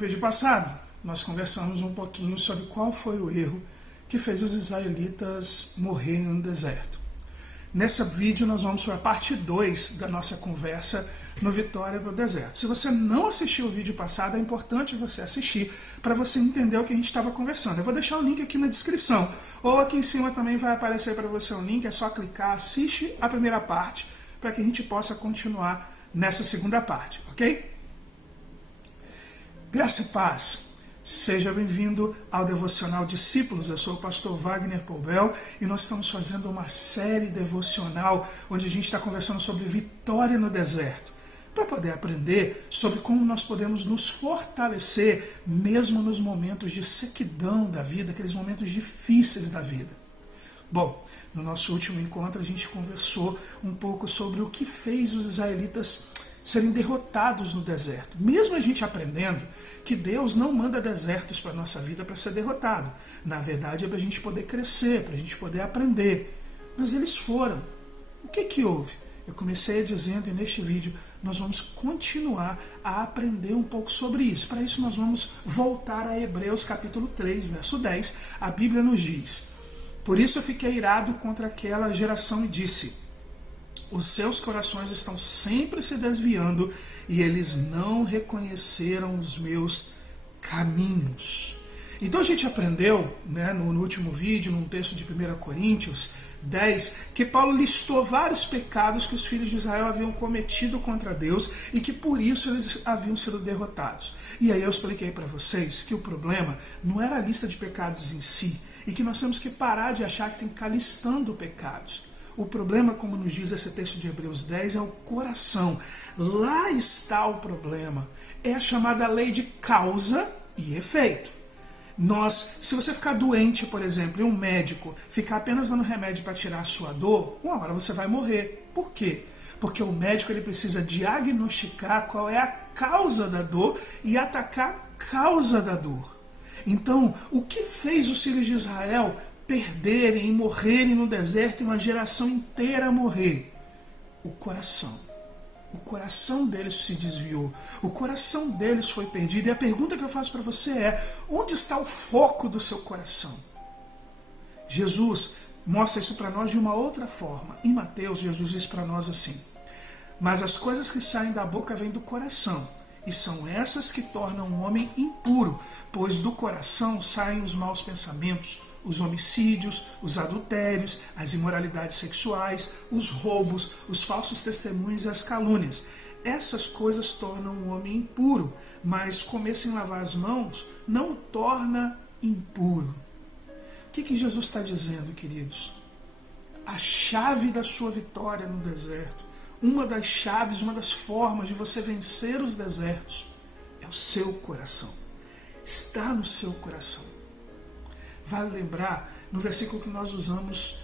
No vídeo passado, nós conversamos um pouquinho sobre qual foi o erro que fez os israelitas morrerem no deserto. Nesse vídeo nós vamos para a parte 2 da nossa conversa no Vitória do Deserto. Se você não assistiu o vídeo passado, é importante você assistir para você entender o que a gente estava conversando. Eu vou deixar o link aqui na descrição, ou aqui em cima também vai aparecer para você o link, é só clicar, assiste a primeira parte, para que a gente possa continuar nessa segunda parte, ok? Graça e paz. Seja bem-vindo ao Devocional Discípulos. Eu sou o pastor Wagner Poubel e nós estamos fazendo uma série devocional onde a gente está conversando sobre vitória no deserto, para poder aprender sobre como nós podemos nos fortalecer mesmo nos momentos de sequidão da vida, aqueles momentos difíceis da vida. Bom, no nosso último encontro a gente conversou um pouco sobre o que fez os israelitas serem derrotados no deserto. Mesmo a gente aprendendo que Deus não manda desertos para a nossa vida para ser derrotado. Na verdade é para a gente poder crescer, para a gente poder aprender. Mas eles foram. O que houve? Eu comecei dizendo e neste vídeo nós vamos continuar a aprender um pouco sobre isso. Para isso nós vamos voltar a Hebreus capítulo 3, verso 10. A Bíblia nos diz: por isso eu fiquei irado contra aquela geração e disse: os seus corações estão sempre se desviando e eles não reconheceram os meus caminhos. Então a gente aprendeu, no último vídeo, num texto de 1 Coríntios 10, que Paulo listou vários pecados que os filhos de Israel haviam cometido contra Deus e que por isso eles haviam sido derrotados. E aí eu expliquei para vocês que o problema não era a lista de pecados em si e que nós temos que parar de achar que tem que ficar listando pecados. O problema, como nos diz esse texto de Hebreus 10, é o coração. Lá está o problema. É a chamada lei de causa e efeito. Se você ficar doente, por exemplo, e um médico ficar apenas dando remédio para tirar a sua dor, uma hora você vai morrer. Por quê? Porque o médico ele precisa diagnosticar qual é a causa da dor e atacar a causa da dor. Então, o que fez os filhos de Israel perderem e morrerem no deserto e uma geração inteira morrer? O coração. O coração deles se desviou. O coração deles foi perdido. E a pergunta que eu faço para você é: onde está o foco do seu coração? Jesus mostra isso para nós de uma outra forma. Em Mateus, Jesus diz para nós assim: mas as coisas que saem da boca vêm do coração, e são essas que tornam o homem impuro, pois do coração saem os maus pensamentos, os homicídios, os adultérios, as imoralidades sexuais, os roubos, os falsos testemunhos e as calúnias. Essas coisas tornam o homem impuro, mas comer sem lavar as mãos não o torna impuro. O que Jesus está dizendo, queridos? A chave da sua vitória no deserto, uma das chaves, uma das formas de você vencer os desertos é o seu coração. Está no seu coração. Vale lembrar no versículo que nós usamos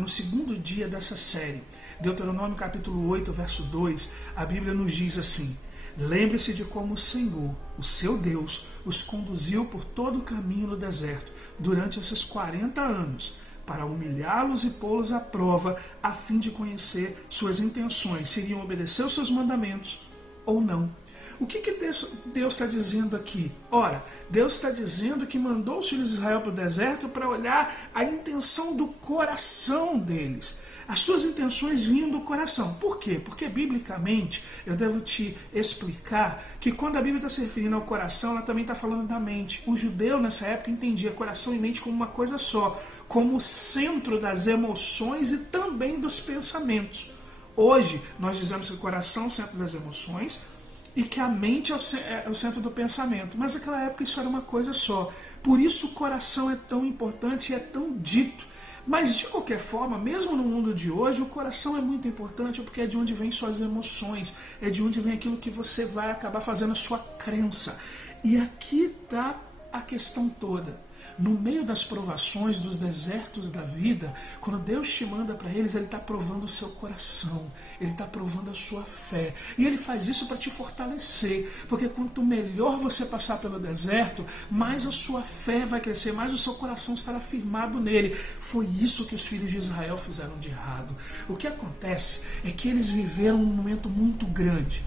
no segundo dia dessa série, Deuteronômio capítulo 8, verso 2, a Bíblia nos diz assim: lembre-se de como o Senhor, o seu Deus, os conduziu por todo o caminho no deserto durante esses 40 anos, para humilhá-los e pô-los à prova, a fim de conhecer suas intenções, se iriam obedecer os seus mandamentos ou não. O que Deus está dizendo aqui? Ora, Deus está dizendo que mandou os filhos de Israel para o deserto para olhar a intenção do coração deles. As suas intenções vinham do coração. Por quê? Porque biblicamente, eu devo te explicar que quando a Bíblia está se referindo ao coração, ela também está falando da mente. O judeu nessa época entendia coração e mente como uma coisa só, como o centro das emoções e também dos pensamentos. Hoje, nós dizemos que o coração é o centro das emoções e que a mente é o centro do pensamento. Mas naquela época isso era uma coisa só. Por isso o coração é tão importante e é tão dito. Mas de qualquer forma, mesmo no mundo de hoje, o coração é muito importante porque é de onde vem suas emoções, é de onde vem aquilo que você vai acabar fazendo a sua crença. E aqui está a questão toda. No meio das provações, dos desertos da vida, quando Deus te manda para eles, Ele está provando o seu coração, Ele está provando a sua fé. E Ele faz isso para te fortalecer, porque quanto melhor você passar pelo deserto, mais a sua fé vai crescer, mais o seu coração estará firmado nele. Foi isso que os filhos de Israel fizeram de errado. O que acontece é que eles viveram um momento muito grande.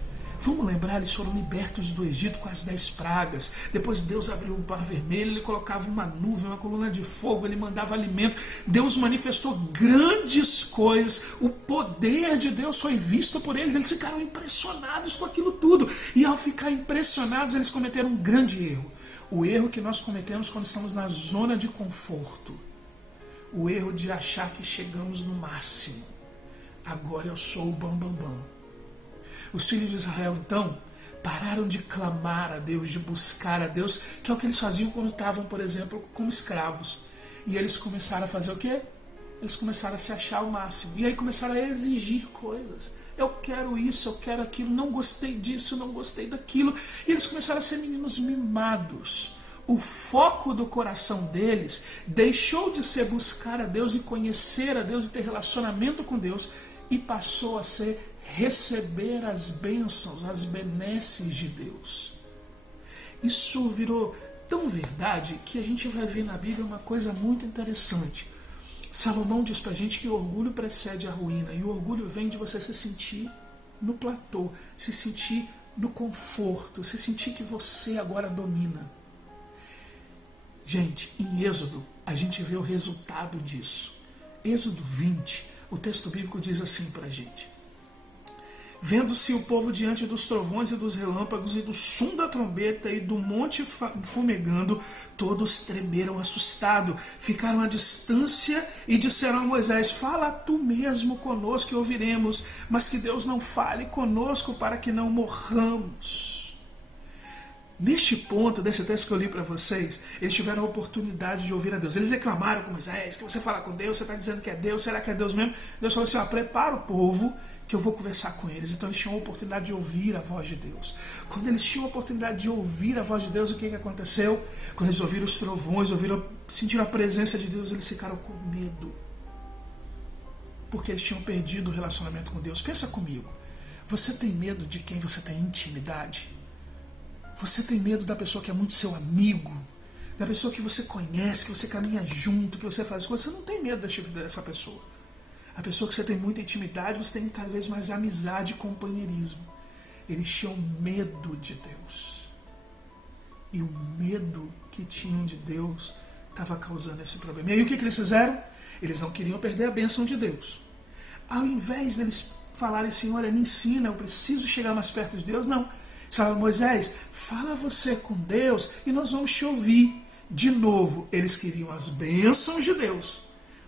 Vamos lembrar, eles foram libertos do Egito com as 10 pragas. Depois Deus abriu o mar vermelho, ele colocava uma nuvem, uma coluna de fogo, ele mandava alimento. Deus manifestou grandes coisas. O poder de Deus foi visto por eles. Eles ficaram impressionados com aquilo tudo. E ao ficar impressionados, eles cometeram um grande erro. O erro que nós cometemos quando estamos na zona de conforto. O erro de achar que chegamos no máximo. Agora eu sou o bambambam. Os filhos de Israel, então, pararam de clamar a Deus, de buscar a Deus, que é o que eles faziam quando estavam, por exemplo, como escravos. E eles começaram a fazer o quê? Eles começaram a se achar o máximo. E aí começaram a exigir coisas. Eu quero isso, eu quero aquilo, não gostei disso, não gostei daquilo. E eles começaram a ser meninos mimados. O foco do coração deles deixou de ser buscar a Deus e conhecer a Deus e ter relacionamento com Deus e passou a ser receber as bênçãos, as benesses de Deus. Isso virou tão verdade que a gente vai ver na Bíblia uma coisa muito interessante. Salomão diz pra gente que o orgulho precede a ruína, e o orgulho vem de você se sentir no platô, se sentir no conforto, se sentir que você agora domina. Gente, em Êxodo, a gente vê o resultado disso. Êxodo 20, o texto bíblico diz assim pra gente: vendo-se o povo diante dos trovões e dos relâmpagos e do som da trombeta e do monte fumegando, todos tremeram assustados, ficaram à distância e disseram a Moisés: fala tu mesmo conosco e ouviremos, mas que Deus não fale conosco para que não morramos. Neste ponto, desse texto que eu li para vocês, eles tiveram a oportunidade de ouvir a Deus. Eles reclamaram com Moisés: que você fala com Deus, você está dizendo que é Deus, será que é Deus mesmo? Deus falou assim: prepara o povo que eu vou conversar com eles. Então eles tinham a oportunidade de ouvir a voz de Deus. Quando eles tinham a oportunidade de ouvir a voz de Deus, o que aconteceu? Quando eles ouviram os trovões, sentiram a presença de Deus, eles ficaram com medo. Porque eles tinham perdido o relacionamento com Deus. Pensa comigo. Você tem medo de quem você tem intimidade? Você tem medo da pessoa que é muito seu amigo? Da pessoa que você conhece, que você caminha junto, que você faz coisas? Você não tem medo dessa pessoa. A pessoa que você tem muita intimidade, você tem cada vez mais amizade e companheirismo. Eles tinham medo de Deus. E o medo que tinham de Deus estava causando esse problema. E aí o que eles fizeram? Eles não queriam perder a bênção de Deus. Ao invés deles falarem assim: olha, me ensina, eu preciso chegar mais perto de Deus. Não. Sabe, Moisés, fala você com Deus e nós vamos te ouvir. De novo, eles queriam as bênçãos de Deus,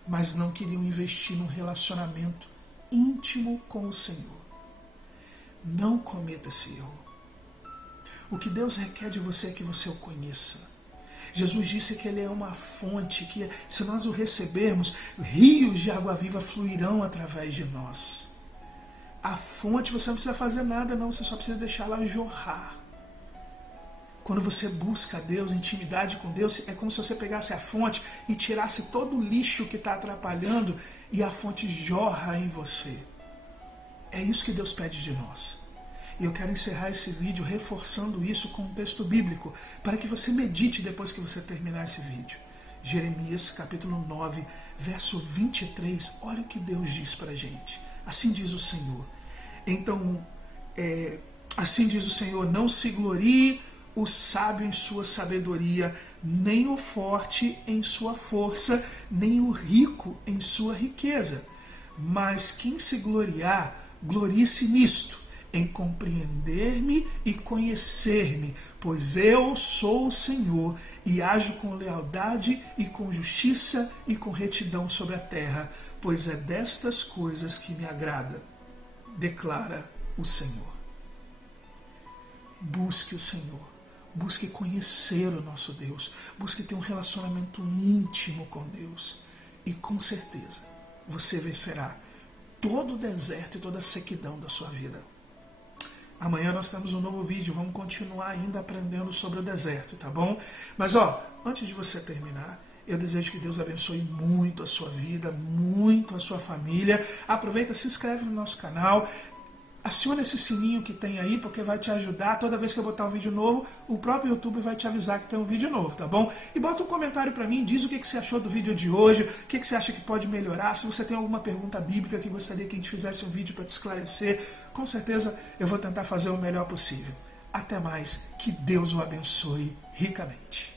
mas não queriam investir num relacionamento íntimo com o Senhor. Não cometa esse erro. O que Deus requer de você é que você o conheça. Jesus disse que Ele é uma fonte, que se nós o recebermos, rios de água viva fluirão através de nós. A fonte, você não precisa fazer nada não, você só precisa deixar ela jorrar. Quando você busca Deus, intimidade com Deus, é como se você pegasse a fonte e tirasse todo o lixo que está atrapalhando e a fonte jorra em você. É isso que Deus pede de nós. E eu quero encerrar esse vídeo reforçando isso com um texto bíblico, para que você medite depois que você terminar esse vídeo. Jeremias, capítulo 9, verso 23, olha o que Deus diz para a gente. Assim diz o Senhor. Então, assim diz o Senhor: não se glorie o sábio em sua sabedoria, nem o forte em sua força, nem o rico em sua riqueza. Mas quem se gloriar, glorie-se nisto, em compreender-me e conhecer-me, pois eu sou o Senhor, e ajo com lealdade e com justiça e com retidão sobre a terra, pois é destas coisas que me agrada, declara o Senhor. Busque o Senhor, busque conhecer o nosso Deus, busque ter um relacionamento íntimo com Deus, e com certeza você vencerá todo o deserto e toda a sequidão da sua vida. Amanhã nós temos um novo vídeo, vamos continuar ainda aprendendo sobre o deserto, tá bom? Mas antes de você terminar, eu desejo que Deus abençoe muito a sua vida, muito a sua família. Aproveita, se inscreve no nosso canal, Aciona esse sininho que tem aí, porque vai te ajudar. Toda vez que eu botar um vídeo novo, o próprio YouTube vai te avisar que tem um vídeo novo, tá bom? E bota um comentário pra mim, diz o que você achou do vídeo de hoje, o que você acha que pode melhorar. Se você tem alguma pergunta bíblica que gostaria que a gente fizesse um vídeo para te esclarecer, com certeza eu vou tentar fazer o melhor possível. Até mais, que Deus o abençoe ricamente.